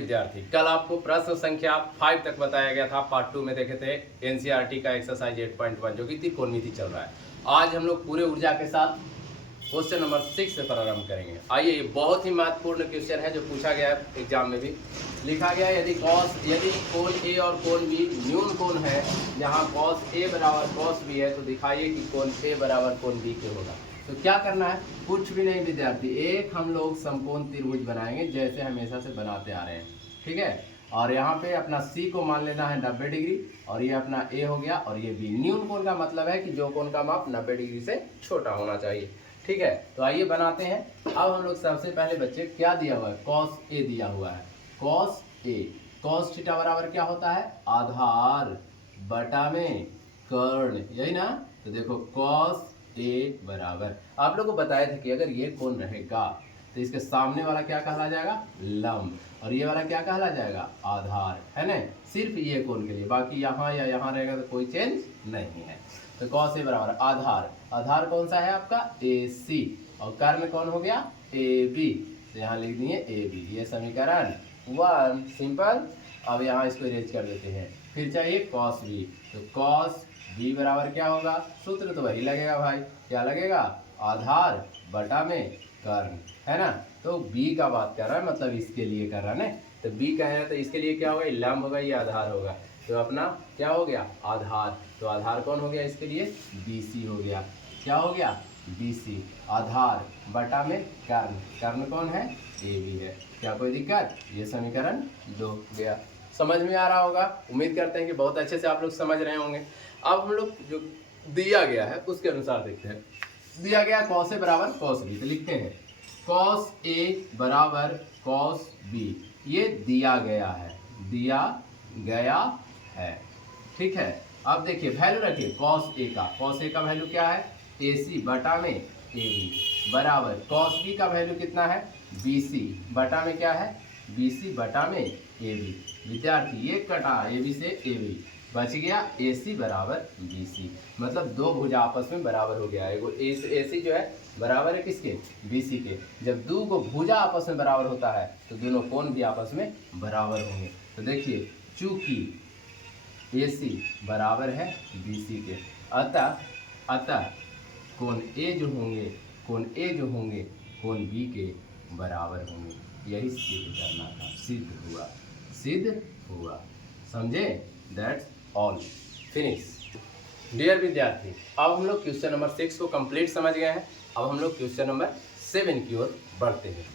विद्यार्थी, कल आपको प्रश्न संख्या 5 तक बताया गया था। पार्ट 2 में देखे थे एनसीईआरटी का एक्सरसाइज 8.1 जो कि त्रिकोणमिति चल रहा है। आज हम लोग पूरे ऊर्जा के साथ क्वेश्चन नंबर 6 से प्रारंभ करेंगे। आइए, ये बहुत ही महत्वपूर्ण क्वेश्चन है जो पूछा गया है एग्जाम में भी। लिखा गया यदि कोण ए और कोण बी न्यून कोण है, जहाँ कॉस ए बराबर कॉस बी है, तो दिखाइए कि कोण ए बराबर कोण बी के होगा। तो क्या करना है, कुछ भी नहीं विद्यार्थी, एक हम लोग समकोण त्रिभुज बनाएंगे जैसे हमेशा से बनाते आ रहे हैं। ठीक है, और यहाँ पे अपना C को मान लेना है 90 डिग्री, और ये अपना A हो गया, और ये B। न्यून कोण का मतलब है कि जो कोण का माप 90 डिग्री से छोटा होना चाहिए। ठीक है, तो आइए बनाते हैं। अब हम लोग सबसे पहले बच्चे क्या दिया हुआ है, cos A दिया हुआ है। cos A, cos थीटा बराबर क्या होता है, आधार बटा में कर्ण, यही ना। तो देखो cos A बराबर, आप लोग को बताए थे कि अगर ये कोण रहेगा तो इसके सामने वाला क्या कहला जाएगा, लंब, और ये वाला क्या कहला जाएगा, आधार, है ना। सिर्फ ये कोण के लिए, बाकी यहाँ या यहाँ रहेगा तो कोई चेंज नहीं है। तो cos A बराबर आधार, आधार कौन सा है आपका, AC, और कर्ण कौन हो गया, AB। तो यहाँ लिख दिए AB, ये समीकरण 1 सिंपल। अब यहाँ इसको इरेज कर देते हैं। फिर चाहिए cos B, तो cos B बराबर क्या होगा, सूत्र तो वही लगेगा भाई, क्या लगेगा, आधार बटा में कर्ण, है ना। तो B का बात कर रहा है, मतलब इसके लिए कर रहा है ना। तो B का है तो इसके लिए क्या होगा, लंब होगा, ये आधार होगा। तो अपना क्या हो गया, आधार। तो आधार कौन हो गया इसके लिए, BC हो गया। क्या हो गया, BC, आधार बटा में कर्ण, कर्ण कौन है, AB है। क्या कोई दिक्कत, ये समीकरण 2 गया। समझ में आ रहा होगा, उम्मीद करते हैं कि बहुत अच्छे से आप लोग समझ रहे होंगे। अब हम लोग जो दिया गया है उसके अनुसार देखते हैं। दिया गया cos A बराबर cos B, तो लिखते हैं cos A बराबर cos B, ये दिया गया है, दिया गया है। ठीक है, अब देखिए वैल्यू रखिए cos A का वैल्यू क्या है, AC बटा में AB बराबर cos B का वैल्यू कितना है, BC बटा में क्या है, BC बटा में AB। विद्यार्थी ये कटा AB से AB, बच गया AC बराबर BC, मतलब दो भुजा आपस में बराबर हो गया। एगो AC जो है बराबर है किसके, BC के। जब दो को भुजा आपस में बराबर होता है तो दोनों कोण भी आपस में बराबर होंगे। तो देखिए चूंकि AC बराबर है BC के, अतः कोण A जो होंगे कोण B के बराबर होंगे। यही सिद्ध करना था, सिद्ध हुआ। समझे, दैट्स ऑल, फिनिश। डियर विद्यार्थी, अब हम लोग क्वेश्चन नंबर 6 को कंप्लीट समझ गए हैं। अब हम लोग क्वेश्चन नंबर 7 की ओर बढ़ते हैं।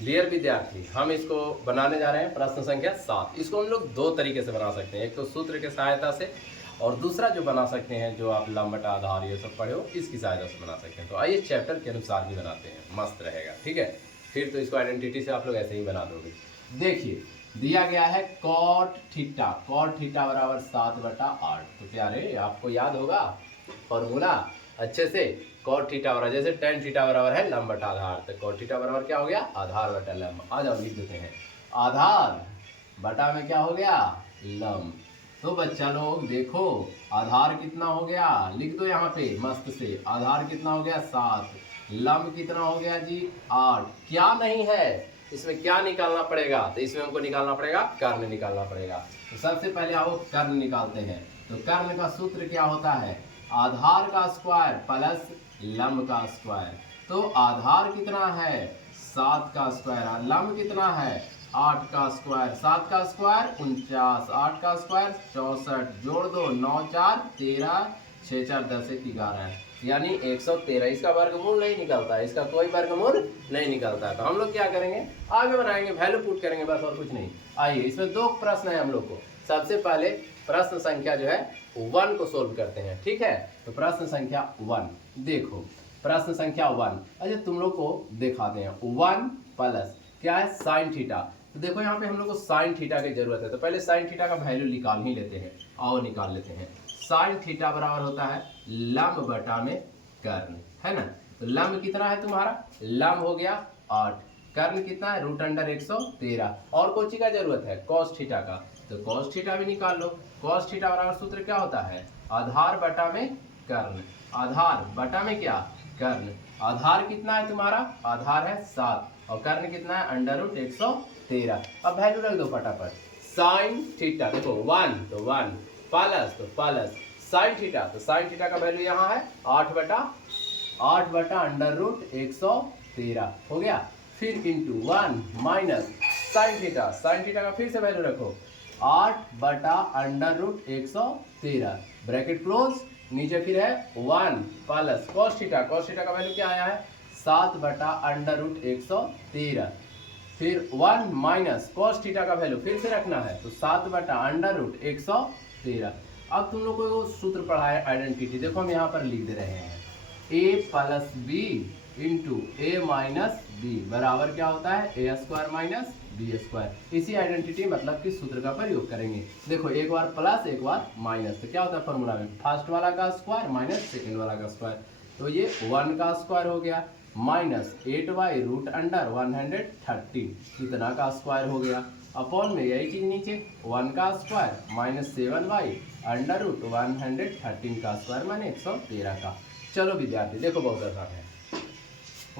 डियर विद्यार्थी, हम इसको बनाने जा रहे हैं प्रश्न संख्या 7। इसको हम लोग दो तरीके से बना सकते हैं, एक तो सूत्र के सहायता से, और दूसरा जो बना सकते हैं जो आप लंब बटा आधार ये सब पढ़े हो इसकी सहायता से बना सकते हैं। तो आइए चैप्टर के अनुसार ही बनाते हैं, मस्त रहेगा। ठीक है, फिर तो इसको आइडेंटिटी से आप लोग ऐसे ही बना दोगे। देखिए दिया गया है cot थीटा बराबर 7/8। तो प्यारे आपको याद होगा फॉर्मूला अच्छे से, cot थीटा बराबर जैसे tan थीटा बराबर है लंब बटा आधार, तो cot थीटा बराबर क्या हो गया, आधार बटा लंब। आ जाओ लिख देते हैं, आधार बटा में क्या हो गया, लंब। तो बच्चा लोग देखो आधार कितना हो गया, लिख दो यहाँ पे मस्त से, आधार कितना हो गया 7, लंब कितना हो गया जी 8। क्या नहीं है इसमें, क्या निकालना पड़ेगा, तो इसमें हमको निकालना पड़ेगा कर्ण निकालना पड़ेगा। तो सबसे पहले आओ कर्ण निकालते हैं। तो कर्ण का सूत्र क्या होता है, आधार का स्क्वायर प्लस लंब का स्क्वायर। तो आधार कितना है 7 का स्क्वायर, और लंब कितना है 8 का स्क्वायर। 7 का स्क्वायर 49, 8 का स्क्वायर 64, जोड़ दो 9 4 13, 6 4 10 1 11, यानी 113। इसका वर्गमूल नहीं निकलता है, इसका कोई वर्गमूल नहीं निकलता है। तो हम लोग क्या करेंगे, आगे बनाएंगे, वैल्यू पुट करेंगे बस, और कुछ नहीं। आइए इसमें दो प्रश्न है हम लोग को। सबसे पहले प्रश्न संख्या जो है 1 को सोल्व करते हैं। ठीक है, तो प्रश्न संख्या 1 देखो, प्रश्न संख्या 1, अच्छा तुम लोग को दिखाते हैं 1 प्लस क्या है साइन थीटा। तो देखो यहाँ पे हम लोग को साइन थीटा की जरूरत है, तो पहले साइन थीटा का वैल्यू निकाल ही लेते हैं, और निकाल लेते हैं। साइन थीटा बराबर होता है लंब बटा में कर्ण, है ना। तो लंब कितना है तुम्हारा, लंब हो गया 8, कर्ण कितना है √113, और कोची का जरूरत है cos थीटा का, तो cos थीटा भी निकाल लो। cos थीटा बराबर सूत्र क्या होता है, आधार बटा में कर्ण, आधार बटा में क्या, कर्ण। आधार कितना है तुम्हारा, आधार है 7, और कर्ण कितना है अंडर रूट 113। अब वैल्यू रख दो फटाफट। साइन थीटा देखो 1 तो 1 प्लस तो प्लस साइन थीटा तो साइन थीटा का वैल्यू यहाँ है 8 बटा अंडर रूट 113 हो गया। फिर इंटू 1 माइनस साइन थीटा का फिर से वैल्यू रखो 8 बटा अंडर रूट 113 ब्रैकेट क्लोज। नीचे फिर है 1 प्लस कॉस थीटा का वैल्यू क्या आया है 7 बटा अंडर रूट 113। फिर 1 माइनस कॉस थीटा का वैल्यू फिर से रखना है तो 7 बटा अंडर रूट 113। अब तुम लोग को सूत्र पढ़ा है आइडेंटिटी, देखो हम यहाँ पर लिख दे रहे हैं a plus B into A minus B बराबर क्या होता है A square minus B square. इसी आइडेंटिटी मतलब कि सूत्र का प्रयोग करेंगे। देखो एक बार प्लस एक बार माइनस, तो क्या होता है फॉर्मूला में फर्स्ट वाला का स्क्वायर माइनस सेकेंड वाला का स्क्वायर, तो ये 1 का स्क्वायर हो गया माइनस 8y रूट अंडर 113 इतना का स्क्वायर हो गया अपॉन में यही चीज नीचे 1 का square minus 7y under root 113 का स्क्वायर माने 113 का। चलो विद्यार्थी देखो बहुत आसान है।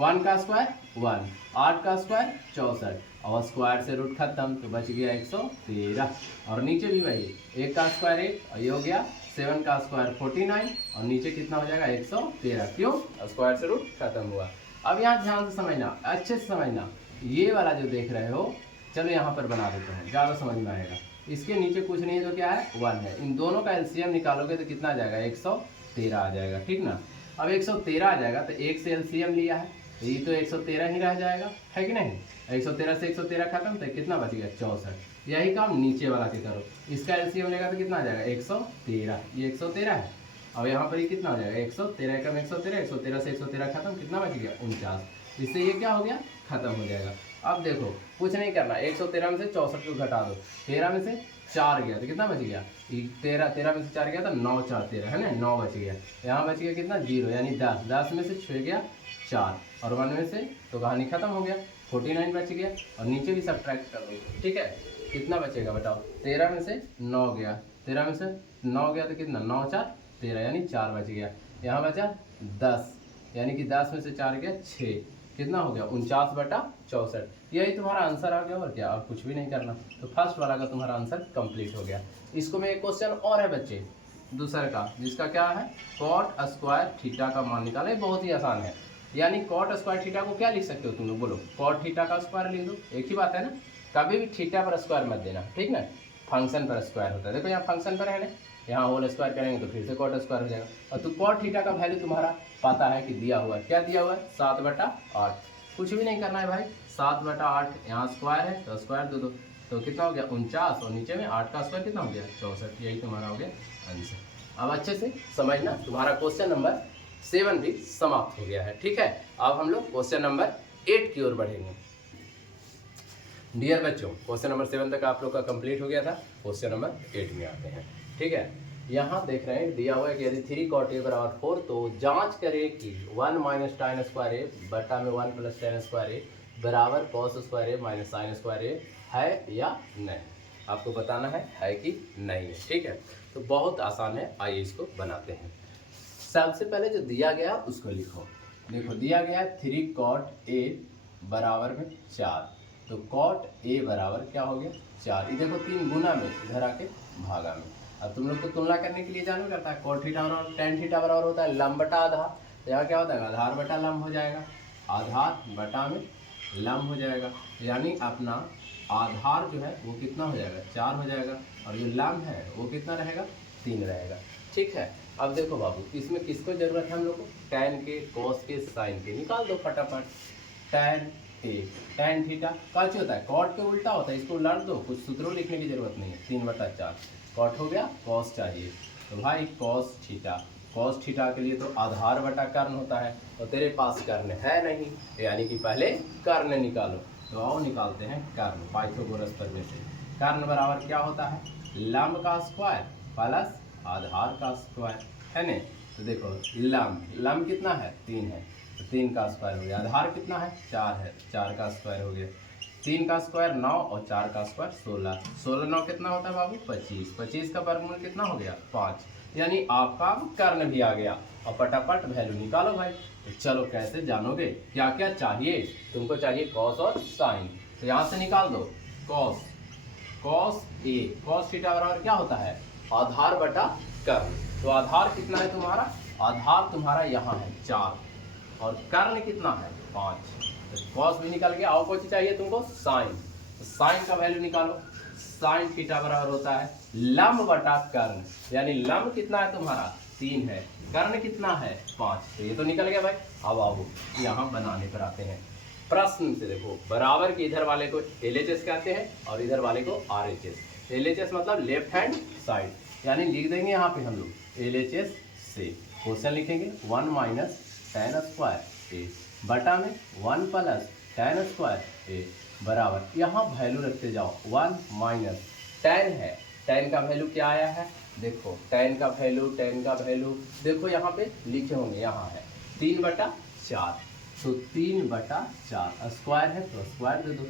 1 का स्क्वायर 1, 8 का स्क्वायर 64 और स्क्वायर से रूट खत्म तो बच गया 113 और नीचे भी वही 1 का स्क्वायर 1 और ये हो गया 7 का स्क्वायर 49 और नीचे कितना हो जाएगा 113। क्यों स्क्वायर से रूट खत्म हुआ। अब यहाँ ध्यान से समझना अच्छे से समझना, ये वाला जो देख रहे हो चलो यहाँ पर बना देते हैं ज़्यादा समझ में आएगा। इसके नीचे कुछ नहीं तो क्या है 1 है, इन दोनों का एलसीएम निकालोगे तो कितना आ जाएगा 113 आ जाएगा ठीक ना। अब 113 आ जाएगा तो 1 से एलसीएम लिया है तो ये तो 113 ही रह जाएगा है कि नहीं। 113 से 113 खत्म तो कितना बच गया 64। यही काम नीचे वाला के करो, इसका एलसीएम लेगा तो कितना आ जाएगा 113, ये 113 है और यहाँ पर ये कितना हो जाएगा 113 कम 113 से 113 खत्म कितना बच गया 49। इससे ये क्या हो गया खत्म हो जाएगा। अब देखो कुछ नहीं करना 113 में से 64 को घटा दो, 13 में से 4 गया तो कितना बच गया 13 में से 4 गया तो 9 4 13 है ना 9 बच गया। यहाँ बच गया कितना 0 यानी 10 में से 6 गया 4 और 1 में से तो कहानी खत्म हो गया 49 बच गया और नीचे भी सब्ट्रैक्ट कर दो ठीक है। कितना बचेगा बताओ 13 में से 9 गया, 13 में से 9 गया तो कितना 9 4 13 यानी 4 बच गया। यहाँ बचा 10 यानी कि 10 में से 4 गया 6 कितना हो गया 49 बटा 64। यही तुम्हारा आंसर आ गया और क्या अब कुछ भी नहीं करना। तो फर्स्ट वाला का तुम्हारा आंसर कंप्लीट हो गया। इसको में एक क्वेश्चन और है बच्चे दूसरे का जिसका क्या है कॉट स्क्वायर थीटा का मान निकाला। बहुत ही आसान है, यानी कॉट स्क्वायर थीटा को क्या लिख सकते हो तुम लोग बोलो कॉट थीटा का स्क्वायर लिख दो, एक ही बात है ना। कभी भी थीटा पर स्क्वायर मत देना ठीक ना, फंक्शन पर स्क्वायर होता है। देखो यहाँ फंक्शन पर है ना, यहाँ होल स्क्वायर करेंगे तो फिर से कॉट स्क्वायर हो जाएगा। और तो कॉट थीटा का वैल्यू तुम्हारा पता है कि दिया हुआ है, क्या दिया हुआ है 7 बटा 8। कुछ भी नहीं करना है भाई 7 बटा 8 यहाँ स्क्वायर है तो स्क्वायर दे दो तो कितना हो गया 49 और नीचे में 8 का स्क्वायर कितना हो गया 64। यही तुम्हारा हो गया आंसर। अब अच्छे से समझना तुम्हारा क्वेश्चन नंबर 7 भी समाप्त हो गया है ठीक है। अब हम लोग क्वेश्चन नंबर 8 की ओर बढ़ेंगे। डियर बच्चों क्वेश्चन नंबर 7 तक आप लोग का कंप्लीट हो गया था, क्वेश्चन नंबर 8 में आते हैं ठीक है। यहाँ देख रहे हैं दिया हुआ है कि यदि 3 cot a बराबर 4 तो जांच करें कि 1 माइनस tan स्क्वायर ए बटा में 1 प्लस tan स्क्वायर ए बराबर cos स्क्वायर ए माइनस साइन स्क्वायर ए है या नहीं। आपको बताना है कि नहीं है ठीक है। तो बहुत आसान है, आइए इसको बनाते हैं। सबसे पहले जो दिया गया उसको लिखो। देखो दिया गया है 3 cot a बराबर में 4 तो cot a बराबर क्या हो गया 4। ये देखो 3 गुना में इधर आके भागा में। अब तुम लोग को तुलना करने के लिए जानू करता है cot थीटा और tan थीटा बराबर होता है लंब बटा आधार। तो यहाँ क्या होता है आधार बटा लंब हो जाएगा, आधार बटा में लंब हो जाएगा, यानी अपना आधार जो है वो कितना हो जाएगा 4 हो जाएगा और जो लंब है वो कितना रहेगा 3 रहेगा ठीक है। अब देखो बाबू इसमें किसको जरूरत है हम लोग को tan के cos के sin के, निकाल दो फटाफट। tan a tan थीटा काची होता है cot के उल्टा होता है, इसको उलट दो, कुछ सूत्रों लिखने की जरूरत नहीं है। 3 बटा 4 cot हो गया cos चाहिए तो भाई cos थीटा के लिए तो आधार बटा कर्ण होता है और तेरे पास कर्ण है नहीं, यानी कि पहले कर्ण निकालो। तो आओ निकालते हैं कर्ण पाइथागोरस प्रमेय से। कर्ण बराबर क्या होता है लंब का स्क्वायर प्लस आधार का स्क्वायर है ना। तो देखो लंब कितना है 3 है तो 3 का स्क्वायर हो गया, आधार कितना है 4 है 4 का स्क्वायर हो गया, 3 का स्क्वायर 9 और 4 का स्क्वायर 16, 16 9 कितना होता है बाबू 25, 25 का वर्गमूल कितना हो गया 5, यानी आपका कर्ण भी आ गया। और फटाफट वैल्यू निकालो भाई। तो चलो कैसे जानोगे, क्या क्या चाहिए तुमको, चाहिए कॉस और साइन। तो यहाँ से निकाल दो cos, cos A, cos theta बराबर क्या होता है, आधार बटा कर्ण। तो आधार कितना है तुम्हारा, आधार तुम्हारा यहाँ है 4 और कर्ण कितना है 5। तो कॉस भी निकल गया। और कुछ चाहिए तुमको, साइन। तो साइन का वैल्यू निकालो। साइन थीटा बराबर होता है लंब बटा कर्ण, यानी लंब कितना है तुम्हारा 3 है, कर्ण कितना है 5। तो ये तो निकल गया भाई। अब आओ यहाँ बनाने पर आते हैं। प्रश्न से देखो, बराबर के इधर वाले को LHS कहते हैं और इधर वाले को RHS। LHS मतलब लेफ्ट हैंड साइड, यानी लिख देंगे यहाँ पे हम लोग LHS से। क्वेश्चन लिखेंगे 1 माइनस tan स्क्वायर ए बटा में 1 प्लस tan स्क्वायर ए बराबर, यहाँ वैल्यू रखते जाओ। 1 माइनस tan है, tan का वैल्यू क्या आया है, देखो tan का वैल्यू देखो यहाँ पे लिखे होंगे, यहाँ है 3/4। तो 3/4 स्क्वायर है तो स्क्वायर दे दो।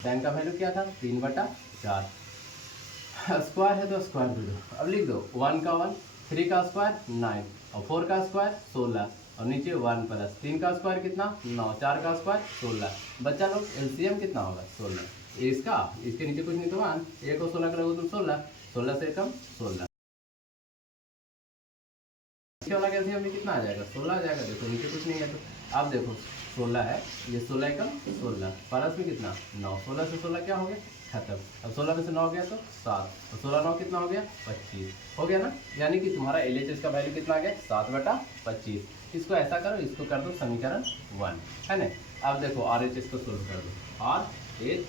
tan का वैल्यू क्या था 3/4, स्क्वायर है तो स्क्वायर दे दो। अब लिख दो 1 का 1, 3 का स्क्वायर 9 और 4 का स्क्वायर 16 और नीचे 1 प्लस 3 का स्क्वायर कितना 9, 4 का स्क्वायर 16। बच्चा लोग एलसीएम कितना होगा 16। इसका इसके नीचे कुछ नहीं तो 1 और 16 करोगे तुम 16, 16 से कम 16 वाला कैल्शियम में कितना आ जाएगा 16 आ जाएगा। देखो नीचे कुछ नहीं है तो अब देखो 16 है, ये 16 कम 16 प्लस में कितना 9, 16 से 16 क्या हो गया खत्म। अब 16 में से 9 गया तो 7 और 16 9 कितना हो गया 25 हो गया ना। यानी कि तुम्हारा LHS का वैल्यू कितना आ गया 7/25। इसको ऐसा करो, इसको कर दो समीकरण 1 है ना। अब देखो RHS को सोल्व कर दो। RHS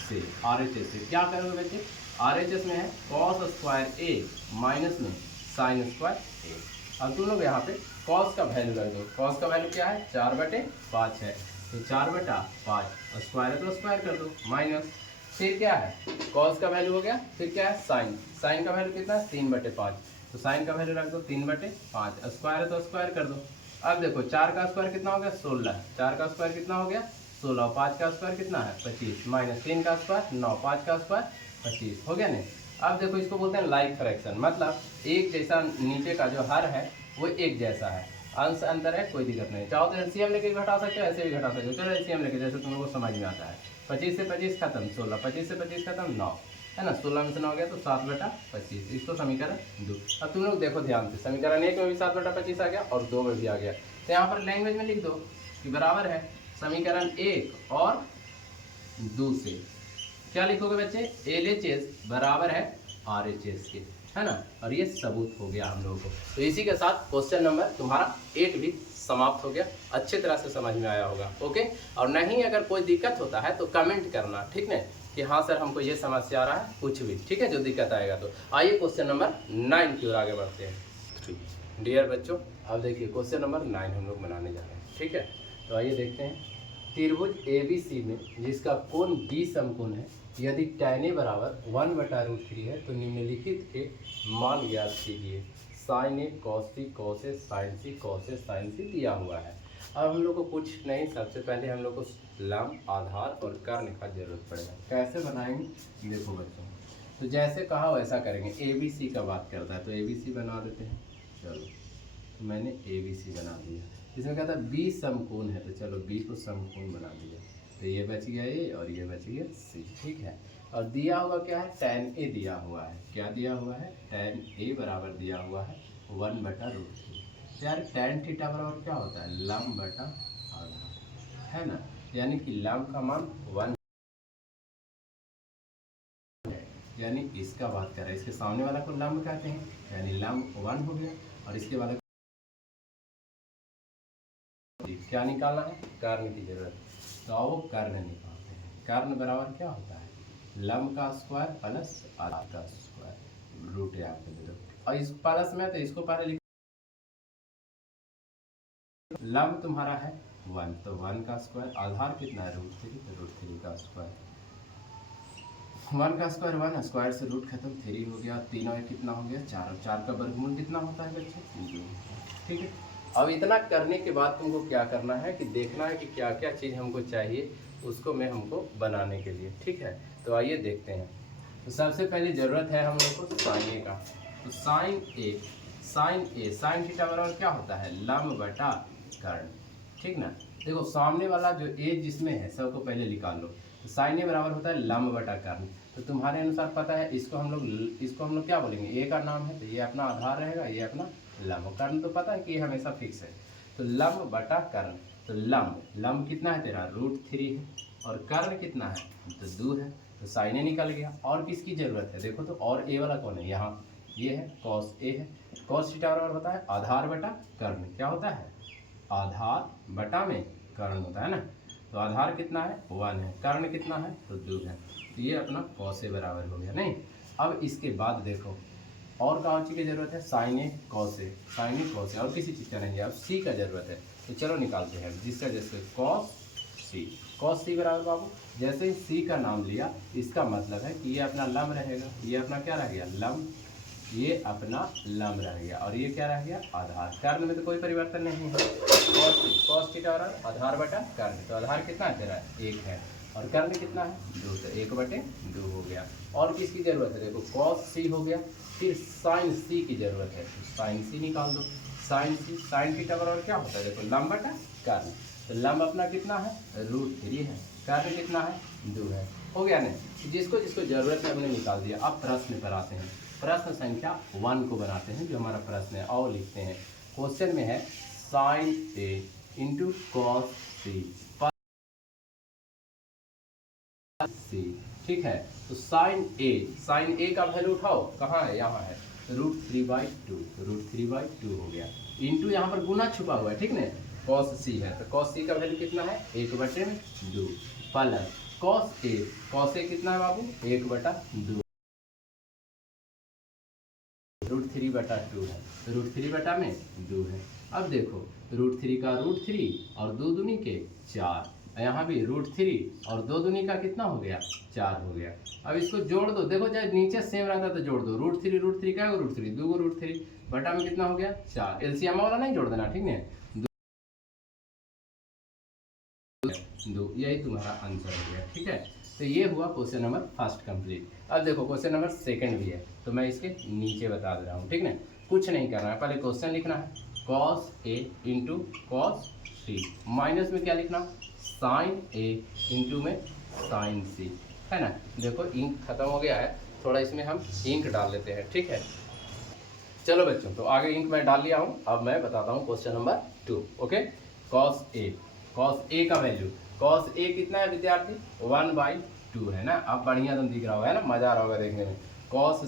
से RHS से क्या करोगे बच्चे, RHS में है cos स्क्वायर ए माइनस में साइन स्क्वायर ए। अब तुम लोग यहाँ पे cos का वैल्यू रख दो। cos का वैल्यू क्या है 4/5 है, तो 4/5 स्क्वायर है तो स्क्वायर कर दो माइनस, फिर क्या है cos का वैल्यू हो गया, फिर क्या है साइन, साइन का वैल्यू कितना है 3/5, तो साइन का वैल्यू रख दो 3/5, स्क्वायर है तो स्क्वायर कर दो। अब देखो 4 का स्क्वायर कितना हो गया 16, 4 का स्क्वायर कितना हो गया 16 और 5 का स्क्वायर कितना है 25 माइनस 3 का स्क्वायर 9, 5 का स्क्वायर 25 हो गया नहीं। अब देखो इसको बोलते हैं लाइक फ्रैक्शन, मतलब एक जैसा नीचे का जो हर है वो एक जैसा है, अंश अंतर है कोई दिक्कत नहीं। चाहो तो एलसीएम लेके घटा सकते हो, ऐसे भी घटा सकते हो। चलो एलसीएम लेके, जैसे तुम लोगों को समझ में आता है। 25 से 25 खत्म 16, 25 से 25 खत्म 9 है ना, 16 में से 9 गया तो 7/25। इसको समीकरण 2। अब तुम लोग देखो ध्यान से, समीकरण 1 में भी 7/25 आ गया और 2 में भी आ गया। तो यहाँ पर लैंग्वेज में लिख दो कि बराबर है समीकरण 1 और 2 से क्या लिखोगे बच्चे, LHS बराबर है RHS के, है ना। और ये सबूत हो गया हम लोगों को। तो इसी के साथ क्वेश्चन नंबर तुम्हारा 8 भी समाप्त हो गया। अच्छे तरह से समझ में आया होगा, ओके। और नहीं अगर कोई दिक्कत होता है तो कमेंट करना, ठीक है, कि हाँ सर हमको ये समस्या आ रहा है, कुछ भी ठीक है, जो दिक्कत आएगा तो। आइए क्वेश्चन नंबर 9 की ओर आगे बढ़ते हैं। डियर बच्चों, अब देखिए क्वेश्चन नंबर 9 हम लोग बनाने जा रहे हैं, ठीक है। तो आइए देखते हैं। त्रिभुज ABC में जिसका कोण B समकोण है, यदि tan A बराबर 1/√3 है तो निम्नलिखित के मान ज्ञात कीजिए। sin A cos C cos A sin C cos A sin C दिया हुआ है। अब हम लोग को कुछ नहीं, सबसे पहले हम लोग को लंब, आधार और कर्ण का जरूरत पड़ेगा। कैसे बनाएंगे देखो बच्चों, तो जैसे कहा वैसा करेंगे। ABC का बात करता है तो ABC बना देते हैं। चलो तो मैंने ABC बना दिया। इसमें कहता है B समकोण है तो चलो B को समकोण बना दिया। तो ये बच गया A और ये बच गया C, ठीक है। और दिया हुआ क्या है, tan A दिया हुआ है। क्या दिया हुआ है, tan A बराबर दिया हुआ है 1/√3। यार tan थीटा बराबर क्या होता है, लंब बटा आधार, है ना। यानी कि लंब का मान 1 है, यानी इसका बात कर रहे हैं, इसके सामने वाला को लंब कहते हैं, यानी लंब 1 हो गया। और इसके वाले क्या निकालना है, कर्ण की जरूरत। तो आओ कर्ण निकालते हैं। कर्ण बराबर क्या होता है, लंब का स्क्वायर प्लस आधार का स्क्वायर, रूट यहाँ पे दे दो। और इस प्लस में तो इसको पहले लिख, लंब तुम्हारा है 1 तो 1 का स्क्वायर, आधार कितना है √3 तो √3 का स्क्वायर। 1 का स्क्वायर 1, स्क्वायर से रूट खत्म, 3 हो गया। 3 और कितना हो गया 4, और 4 का वर्गमूल कितना होता है बच्चे 2, ठीक है। अब इतना करने के बाद तुमको क्या करना है कि देखना है कि क्या क्या चीज़ हमको चाहिए उसको मैं हमको बनाने के लिए, ठीक है। तो आइए देखते हैं। तो सबसे पहले जरूरत है हम लोग को साइन ए का। तो साइन ए साइन थीटा बराबर क्या होता है, लंब बटा कर्ण, ठीक ना। देखो सामने वाला जो ए जिसमें है सबको पहले निकाल लो। तो साइन ए बराबर होता है लंब बटा कर्ण। तो तुम्हारे अनुसार पता है इसको हम लोग क्या बोलेंगे, ए का नाम है तो ये अपना आधार रहेगा, ये अपना लंब। कर्ण तो पता है कि ये हमेशा फिक्स है। तो लंब बटा कर्ण, तो लंब कितना है तेरा, √3 है, और कर्ण कितना है, तो 2 है। तो साइन ए निकल गया। और किसकी जरूरत है देखो, तो और ए वाला कौन है, यहाँ ये है कॉस ए है। कॉस थीटा बराबर होता है आधार बटा कर्ण, क्या होता है, आधार बटा में कर्ण होता है ना। तो आधार कितना है, 1 है, कर्ण कितना है, तो 2 है। तो ये अपना कॉस ए बराबर हो गया नहीं। अब इसके बाद देखो और कौन चीज़ की जरूरत है, sign A cos A, sign A cos A, और किसी चीज़ का नहीं है। अब सी का जरूरत है, तो चलो निकालते हैं। जिसका जैसे कॉस सी बराबर बाबू, जैसे ही सी का नाम लिया इसका मतलब है कि ये अपना लंब रहेगा, ये अपना क्या रह गया, लंब, ये अपना लंब रह गया, और ये क्या रह गया, आधार। कर्ण में तो कोई परिवर्तन नहीं है। कॉस थीटा बराबर आधार बटा कर्ण, तो आधार कितना है तेरा, 1 है, और कर्ण कितना है, 2, तो 1/2 हो गया। और किसकी जरूरत है देखो, कॉस सी हो गया, फिर साइन सी की जरूरत है, तो साइन सी निकाल दो। साइन थीटा बराबर क्या होता है देखो, लंब बटा कर्ण। तो लंब अपना कितना है, √3 है, कर्ण कितना है, 2 है। हो गया नहीं, जिसको जिसको जरूरत है हमने निकाल दिया। अब प्रश्न पर आते हैं। प्रश्न संख्या 1 को बनाते हैं, जो हमारा प्रश्न है, और लिखते हैं। क्वेश्चन में है साइन ए इंटू कॉस सी, ठीक है। तो साइन ए का वैल्यू उठाओ, कहाँ है, यहाँ है, √3/2, √3/2 हो गया। इंटू यहाँ पर गुना छुपा हुआ है, ठीक ना। कॉस सी है, तो कॉस सी का वैल्यू कितना है, 1/2, प्लस कॉस ए कितना है बाबू, 1/2, √3/2 है, तो √3/2 है। अब देखो √3 का √3 और 2 दूनी के 4, यहाँ भी √3 और 2 दूनी का कितना हो गया, 4 हो गया। अब इसको जोड़ दो, देखो चाहे नीचे सेम रहता तो जोड़ दो, √3 क्या है, √3 2 √3 बटा में कितना हो गया, 4। एलसीएम वाला नहीं जोड़ देना, ठीक है, 2, यही तुम्हारा आंसर हो गया, ठीक है। तो ये हुआ क्वेश्चन नंबर फर्स्ट कंप्लीट। अब देखो क्वेश्चन नंबर सेकंड भी है, तो मैं इसके नीचे बता दे रहा हूँ, ठीक ना। कुछ नहीं करना है, पहले क्वेश्चन लिखना है, cos A into cos C, minus में क्या लिखना, साइन ए इंटू में साइन सी, है ना। देखो इंक खत्म हो गया है, थोड़ा इसमें हम इंक डाल लेते हैं, ठीक है। चलो बच्चों, तो आगे इंक मैं डाल लिया हूँ, अब मैं बताता हूँ question number 2। Okay, cos A का वैल्यू, कॉस ए कितना है विद्यार्थी, 1/2 है ना। अब बढ़िया तुम दिख रहा होगा, है ना, मजा आ रहा होगा देखने में। कॉस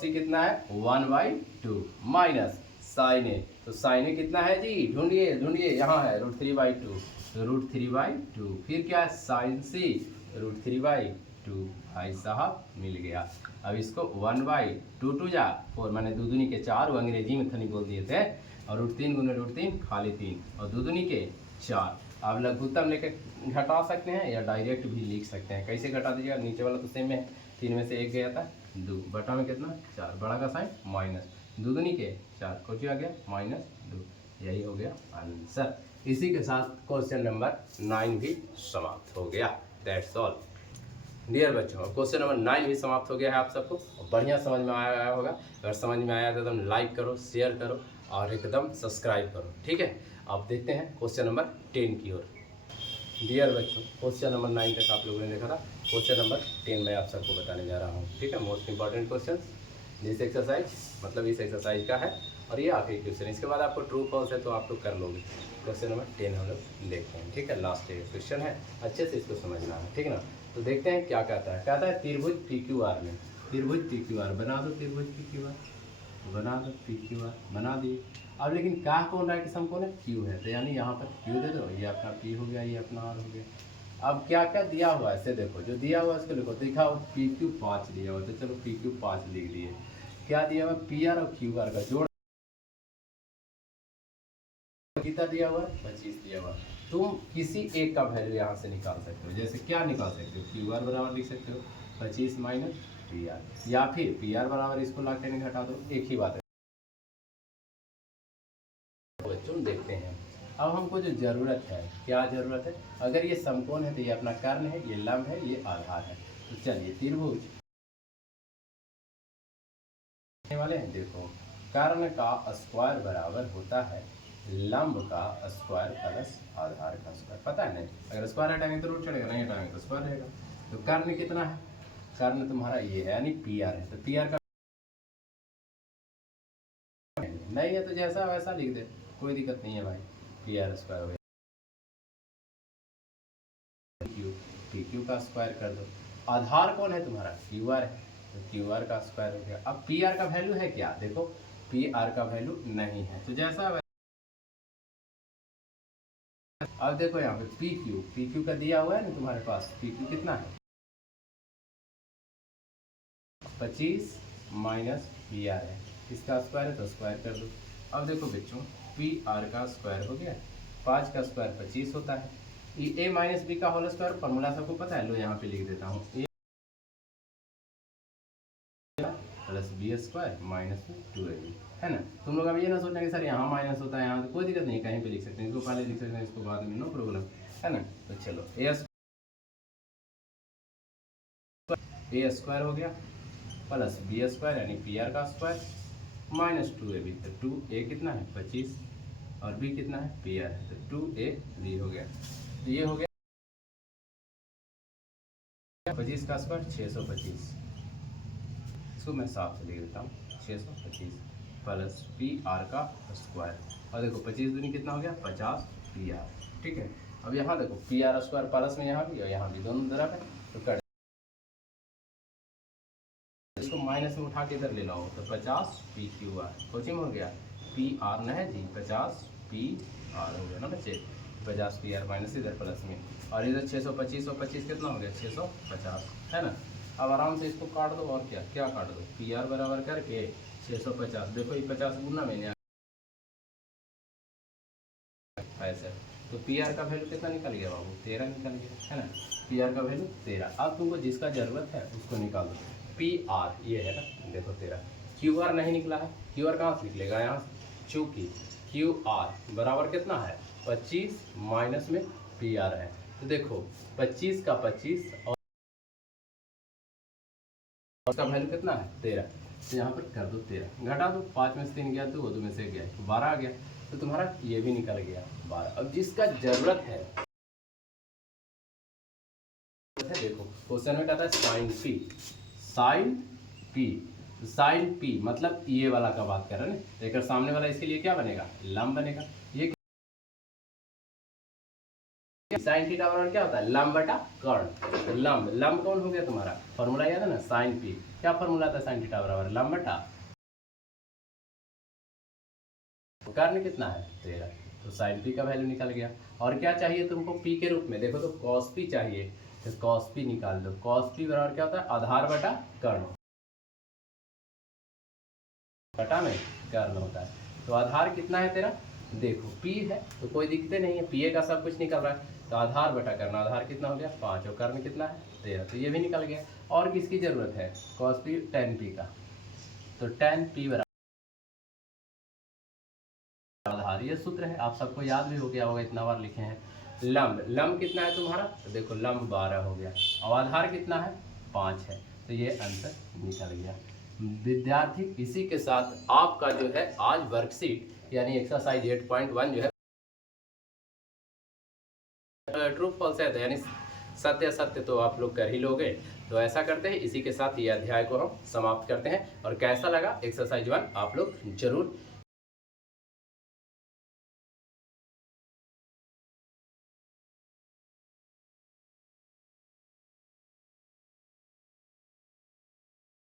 सी कितना है, 1/2 माइनस साइन ए, तो साइन ए कितना है जी, ढूंढिए, यहाँ है √3/2, तो √3/2, फिर क्या है साइन सी, √3/2, भाई साहब मिल गया। अब इसको 1/2 2 जा 4, मैंने 2 दूनी के 4, वो अंग्रेजी में थनी बोल दिए थे, और √3 गुने √3 खाली 3, और 2 दूनी के 4। आप लघुत्तम लेके घटा सकते हैं या डायरेक्ट भी लिख सकते हैं। कैसे घटा दीजिएगा, नीचे वाला तो सेम है, 3 में से 1 गया था, 2 बटा में कितना 4, बड़ा का साइन माइनस, 2 दूनी के 4, कुछ आ गया -2, यही हो गया आंसर। इसी के साथ क्वेश्चन नंबर 9 भी समाप्त हो गया। दैट्स ऑल डियर बच्चों, क्वेश्चन नंबर 9 भी समाप्त हो गया है आप सबको, बढ़िया समझ में आया होगा। अगर समझ में आया तो एकदम लाइक करो, शेयर करो, और एकदम सब्सक्राइब करो, ठीक है। अब देखते हैं क्वेश्चन नंबर 10 की ओर। डियर बच्चों, क्वेश्चन नंबर 9 तक आप लोगों ने देखा था, क्वेश्चन नंबर 10 मैं आप सबको बताने जा रहा हूँ, ठीक है। Most important question this exercise, मतलब इस एक्सरसाइज का है, और ये आखिरी क्वेश्चन। इसके बाद आपको ट्रू फॉल्स है तो आप लोग कर लोगे। क्वेश्चन नंबर 10 हम लोग देखते हैं, ठीक है। लास्ट क्वेश्चन है, अच्छे से इसको समझना है, ठीक है ना। तो देखते हैं क्या कहता है त्रिभुज PQR में, त्रिभुज PQR बना दो, त्रिभुज PQR बना दो, PQR बना दिए। अब लेकिन क्या कौन रहा है कि समकोण है, Q है, तो यानी यहाँ पर Q दे दो, ये अपना P हो गया, ये अपना R हो गया। अब क्या क्या दिया हुआ है, ऐसे देखो, जो दिया हुआ है उसको लिखो, देखा हो PQ 5 दिया हुआ, तो चलो PQ 5 लिख दिए। क्या दिया हुआ, PR और QR का जोड़ कितना दिया हुआ है, 25 दिया हुआ। तुम किसी एक का वैल्यू यहाँ से निकाल सकते हो, जैसे क्या निकाल सकते हो, QR बराबर लिख सकते हो 25 माइनस PR, या फिर PR बराबर इसको ला के घटा दो, एक ही बात है। बच्चों देखते हैं अब हमको जो जरूरत है, क्या जरूरत है, अगर ये समकोण है तो ये अपना कर्ण है, ये लंब है, ये आधार है। तो चलिए त्रिभुज वाले हैं। देखो कर्ण का स्क्वायर बराबर होता है लंब का स्क्वायर प्लस आधार का स्क्वायर। पता है नहीं, अगर स्क्वायर हटाएंगे तो रूट चढ़ेगा, नहीं हटाएंगे तो स्क्वायर रहेगा। तो कर्ण कितना है, कर्ण तुम्हारा ये है यानी पी आर है। तो पी आर का नहीं है तो जैसा वैसा लिख दे, कोई दिक्कत नहीं है भाई। पी आर स्क्वायर हो गया, क्यू पी क्यू का स्क्वायर कर दो। आधार कौन है तुम्हारा, क्यू आर है, तो क्यू आर का स्क्वायर हो गया। अब पी आर का वैल्यू है क्या, देखो पी आर का वैल्यू नहीं है तो जैसा। अब देखो यहाँ पे पी क्यू का दिया हुआ है ना तुम्हारे पास, पी क्यू कितना है 25 माइनस पी आर है, इसका स्क्वायर है तो स्क्वायर कर दो। अब देखो बच्चों पी आर का स्क्वायर हो गया, 5 का स्क्वायर 25 होता है। ए माइनस बी का होल स्क्वायर फॉर्मूला सबको पता है, लो यहाँ पे लिख देता हूँ, ए प्लस बी स्क्वायर माइनस में 2ab है ना। तुम लोग अब ये ना सोचना कि सर यहाँ माइनस होता है यहाँ, तो कोई दिक्कत नहीं, कहीं पे लिख सकते हैं, इसको पहले लिख सकते हैं, इसको बाद में, नो प्रॉब्लम है ना। तो चलो ए स्क्वायर हो गया प्लस बी स्क्वायर यानी पी आर का स्क्वायर माइनस 2ab। तो 2a कितना है 25 और b कितना है पी आर, तो 2ab हो गया। तो ये हो गया 25 का स्क्वायर 625, इसको मैं साफ से लिख देता हूँ 625 प्लस पी आर का स्क्वायर। और देखो 25 दूनी कितना हो गया 50 पी आर, ठीक है। अब यहाँ देखो पी आर स्क्वायर प्लस में यहाँ भी और यहाँ भी दोनों तरफ है, तो कर इसको माइनस में उठा के इधर ले लाओ, तो 50 पी क्यू आर कोचिंग हो गया, पी आर न है जी 50 पी आर हो गया ना बच्चे, 50 पी आर माइनस इधर प्लस में, और इधर 625 और 25 कितना हो गया 650 है ना। अब आराम से इसको काट दो, और क्या क्या काट दो, पी आर बराबर करके 650, देखो ये 50 गुना मैंने ऐसे, तो पी आर का वैल्यू कितना निकल गया बाबू 13 निकल गया है ना। पी आर का वैल्यू 13। अब तुमको जिसका जरूरत है उसको निकाल दो। पी आर ये है ना, देखो 13, क्यू आर नहीं निकला है, क्यू आर कहाँ से निकलेगा यहाँ से, चूँकि क्यू आर बराबर कितना है 25 माइनस में पी आर है। तो देखो 25 का 25 और उसका वैल्यू कितना है 13, तो यहाँ पर कर दो 13, घटा दो, 5 में से 3 गया तो 2 में से गया तो 12 आ गया, तो तुम्हारा ये भी निकल गया 12। अब जिसका जरूरत है देखो क्वेश्चन में कहता है sine P, sine P, sine P मतलब ये वाला का बात कर रहे हैं ना, लेकर सामने वाला इसके लिए क्या बनेगा लंब बनेगा। ये साइन थीटा बराबर क्या होता है लंब बटा कर्ण, लंब लंब कौन हो गया तुम्हारा, फॉर्मूला याद है ना साइन पी, क्या फॉर्मूला था साइन थीटा बराबर लंब बटा कर्ण कितना है 13, तो साइन पी का वैल्यू निकल गया। और क्या चाहिए तुमको पी के रूप में, देखो तो कॉस पी चाहिए, तो कॉस पी निकाल दो, कॉस पी बराबर क्या होता है आधार बटा कर्ण, बटा में कर्ण होता है। तो आधार कितना है तेरा, देखो पी है तो कोई दिक्कत नहीं है, पी का सब कुछ निकल रहा है, तो आधार बटा कर्ण, आधार कितना हो गया 5 और कर्ण कितना है 13, तो ये भी निकल गया। और किसकी जरूरत है कॉस पी टेन पी का, तो टेन पी बराबर आधार, ये सूत्र है आप सबको याद भी हो गया होगा, इतना बार लिखे हैं। लंब, लंब कितना है तुम्हारा, तो देखो लंब 12 हो गया और आधार कितना है 5 है, तो ये आंसर निकल गया। विद्यार्थी इसी के साथ आपका जो है आज वर्कशीट यानी एक्सरसाइज 8.1 जो है ट्रू फॉल्स है, यानी सत्य सत्य तो आप लोग कर ही लोगे। तो ऐसा करते हैं, इसी के साथ ये अध्याय को हम समाप्त करते हैं। और कैसा लगा एक्सरसाइज 1 आप लोग जरूर